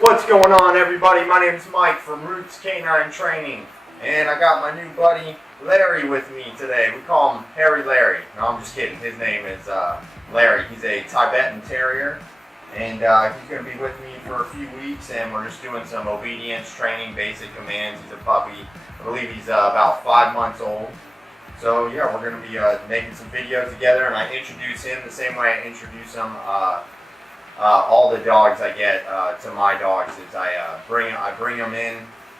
What's going on, everybody? My name is Mike from Roots Canine Training, and I got my new buddy Larry with me today. We call him Hairy Larry. No, I'm just kidding. His name is Larry. He's a Tibetan Terrier, and he's going to be with me for a few weeks, and we're just doing some obedience training, basic commands. He's a puppy. I believe he's about 5 months old. So yeah, we're going to be making some videos together, and I introduce him the same way I introduce him. All the dogs I get to my dogs is I bring them in,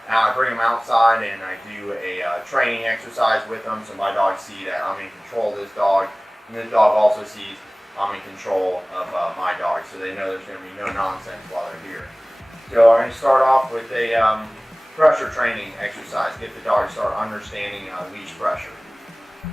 I bring them outside, and I do a training exercise with them, so my dogs see that I'm in control of this dog, and this dog also sees I'm in control of my dog, so they know there's going to be no nonsense while they're here. So I'm going to start off with a pressure training exercise, get the dog to start understanding leash pressure.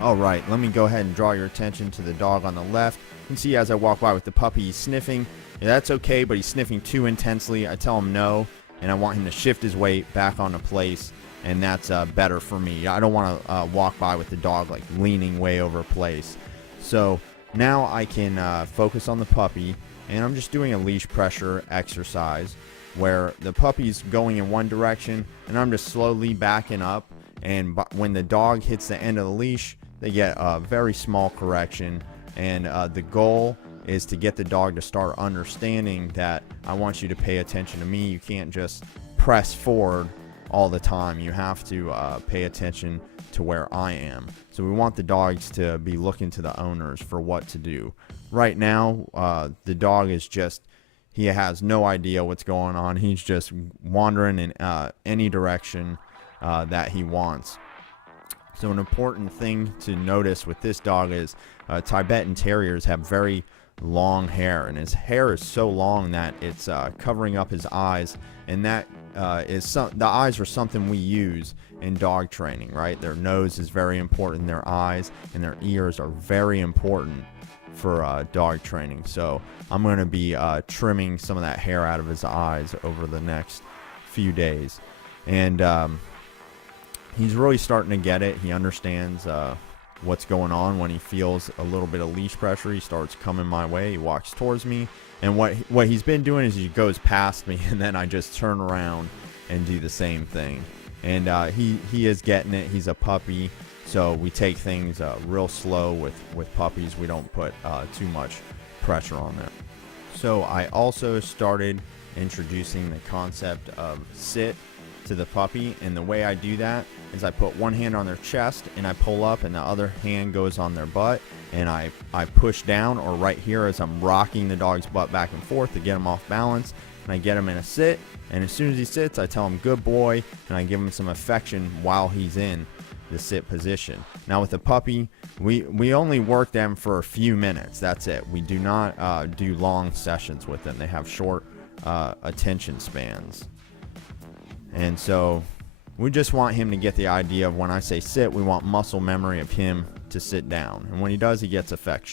Alright, let me go ahead and draw your attention to the dog on the left. You can see as I walk by with the puppy, he's sniffing. Yeah, that's okay, but he's sniffing too intensely. I tell him no, and I want him to shift his weight back onto place, and that's better for me. I don't want to walk by with the dog like leaning way over place. So now I can focus on the puppy, and I'm just doing a leash pressure exercise where the puppy's going in one direction, and I'm just slowly backing up. And when the dog hits the end of the leash, they get a very small correction, and the goal is to get the dog to start understanding that I want you to pay attention to me. You can't just press forward all the time. You have to pay attention to where I am. So we want the dogs to be looking to the owners for what to do. Right now, the dog is just, he has no idea what's going on. He's just wandering in any direction that he wants. So an important thing to notice with this dog is Tibetan Terriers have very long hair, and his hair is so long that it's covering up his eyes, and that the eyes are something we use in dog training, right? Their nose is very important, their eyes and their ears are very important for dog training. So I'm going to be trimming some of that hair out of his eyes over the next few days, and he's really starting to get it. He understands what's going on. When he feels a little bit of leash pressure, he starts coming my way. He walks towards me, and what he's been doing is he goes past me, and then I just turn around and do the same thing. And he is getting it. He's a puppy, so we take things real slow with puppies. We don't put too much pressure on them. So I also started introducing the concept of sit to the puppy, and the way I do that is I put one hand on their chest and I pull up, and the other hand goes on their butt, and I push down, or right here as I'm rocking the dog's butt back and forth to get him off balance, and I get him in a sit. And as soon as he sits, I tell him good boy, and I give him some affection while he's in the sit position. Now with the puppy, we only work them for a few minutes. That's it. We do not do long sessions with them. They have short attention spans. And so we just want him to get the idea of when I say sit, we want muscle memory of him to sit down. And when he does, he gets affection.